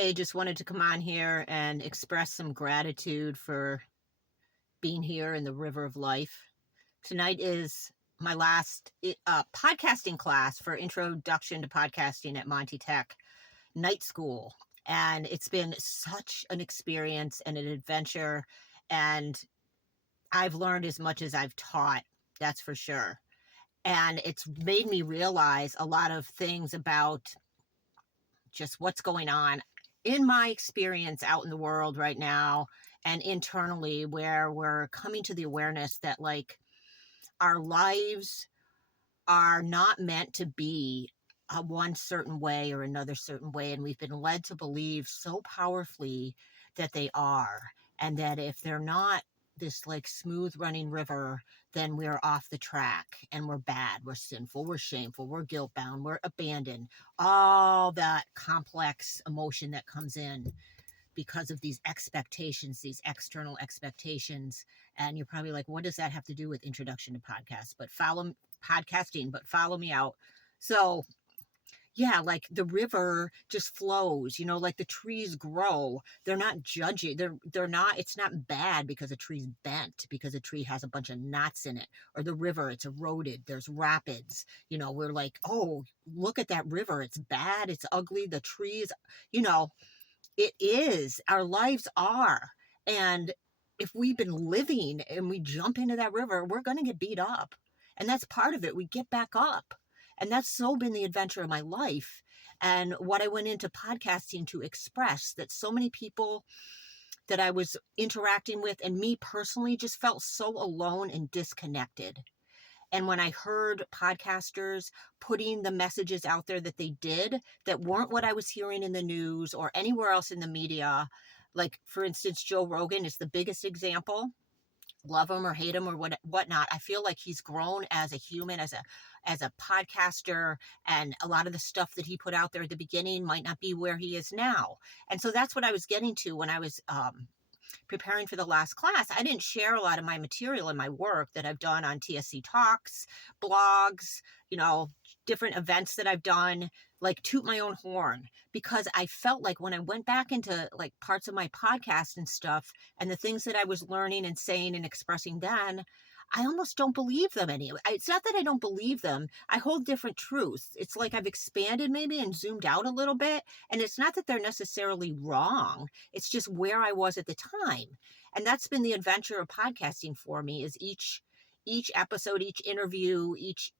Hey, just wanted to come on here and express some gratitude for being here in the river of life. Tonight is my last podcasting class for Introduction to Podcasting at Monty Tech Night School. And it's been such an experience and an adventure. And I've learned as much as I've taught, that's for sure. And it's made me realize a lot of things about just what's going on in my experience out in the world right now and internally, where we're coming to the awareness that like our lives are not meant to be a one certain way or another certain way, and we've been led to believe so powerfully that they are, and that if they're not this like smooth running river, then we're off the track and we're bad, we're sinful, we're shameful, we're guilt bound, we're abandoned, all that complex emotion that comes in because of these expectations, these external expectations. And you're probably like, what does that have to do with introduction to podcasts? But follow me out. So yeah, like the river just flows, like the trees grow. They're not judging. They're not, it's not bad because a tree's bent, because a tree has a bunch of knots in it, or the river, it's eroded. There's rapids. We're like, oh, look at that river. It's bad. It's ugly. The trees, it is. Our lives are. And if we've been living and we jump into that river, we're going to get beat up. And that's part of it. We get back up. And that's so been the adventure of my life. And what I went into podcasting to express, that so many people that I was interacting with and me personally just felt so alone and disconnected. And when I heard podcasters putting the messages out there that they did, that weren't what I was hearing in the news or anywhere else in the media, like for instance, Joe Rogan is the biggest example. Love him or hate him or whatnot. I feel like he's grown as a human, as a podcaster, and a lot of the stuff that he put out there at the beginning might not be where he is now. And so that's what I was getting to when I was preparing for the last class. I didn't share a lot of my material and my work that I've done on TSC Talks, blogs, different events that I've done, like toot my own horn, because I felt like when I went back into like parts of my podcast and stuff and the things that I was learning and saying and expressing then, I almost don't believe them anyway. It's not that I don't believe them. I hold different truths. It's like I've expanded maybe and zoomed out a little bit. And it's not that they're necessarily wrong. It's just where I was at the time. And that's been the adventure of podcasting for me, is each episode, each interview, each,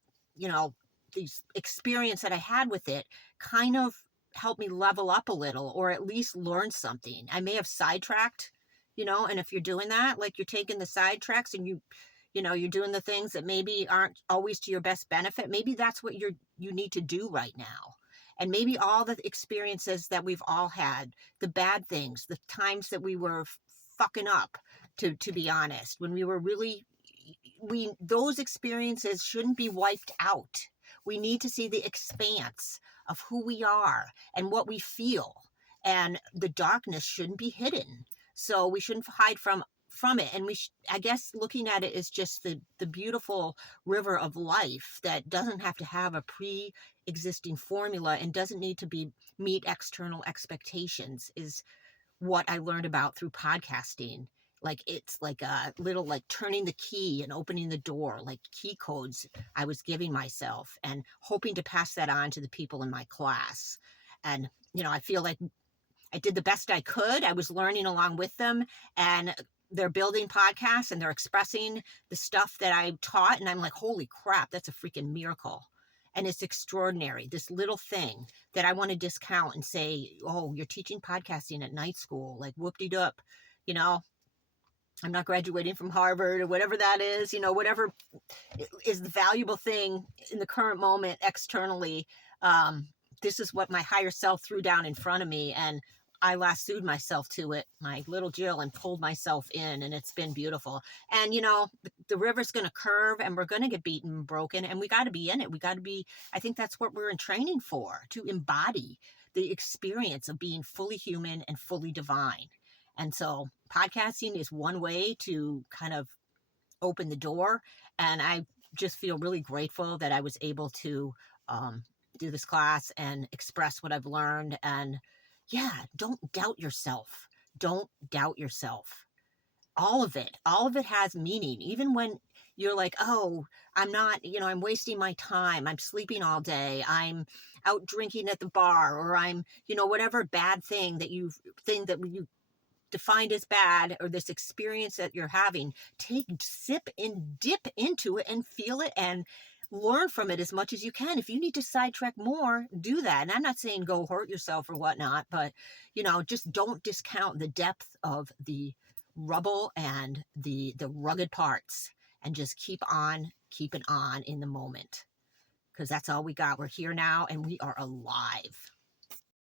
these experience that I had with it kind of helped me level up a little, or at least learn something. I may have sidetracked, and if you're doing that, like you're taking the sidetracks and you're doing the things that maybe aren't always to your best benefit. Maybe that's what you need to do right now. And maybe all the experiences that we've all had, the bad things, the times that we were fucking up, to be honest, when we were really, those experiences shouldn't be wiped out. We need to see the expanse of who we are and what we feel. And the darkness shouldn't be hidden. So we shouldn't hide from it. And I guess looking at it is just the beautiful river of life that doesn't have to have a pre-existing formula and doesn't need to meet external expectations, is what I learned about through podcasting. Like it's like a little like turning the key and opening the door, like key codes I was giving myself and hoping to pass that on to the people in my class. And, I feel like I did the best I could. I was learning along with them, and they're building podcasts and they're expressing the stuff that I taught. And I'm like, holy crap, that's a freaking miracle. And it's extraordinary. This little thing that I want to discount and say, oh, you're teaching podcasting at night school, like whoop-de-doop, I'm not graduating from Harvard or whatever that is, whatever is the valuable thing in the current moment externally. This is what my higher self threw down in front of me. And I lassoed myself to it, my little Jill, and pulled myself in, and it's been beautiful. And, the river's going to curve and we're going to get beaten and broken, and we got to be in it. We got to be, I think that's what we're in training for, to embody the experience of being fully human and fully divine. And so podcasting is one way to kind of open the door. And I just feel really grateful that I was able to do this class and express what I've learned. And Yeah, don't doubt yourself. Don't doubt yourself. All of it has meaning. Even when you're like, oh, I'm not, I'm wasting my time. I'm sleeping all day. I'm out drinking at the bar, or I'm, whatever bad thing that you defined as bad, or this experience that you're having, sip and dip into it and feel it and learn from it as much as you can. If you need to sidetrack more, do that. And I'm not saying go hurt yourself or whatnot, but just don't discount the depth of the rubble and the rugged parts, and just keep on keeping on in the moment, because that's all we got. We're here now and we are alive.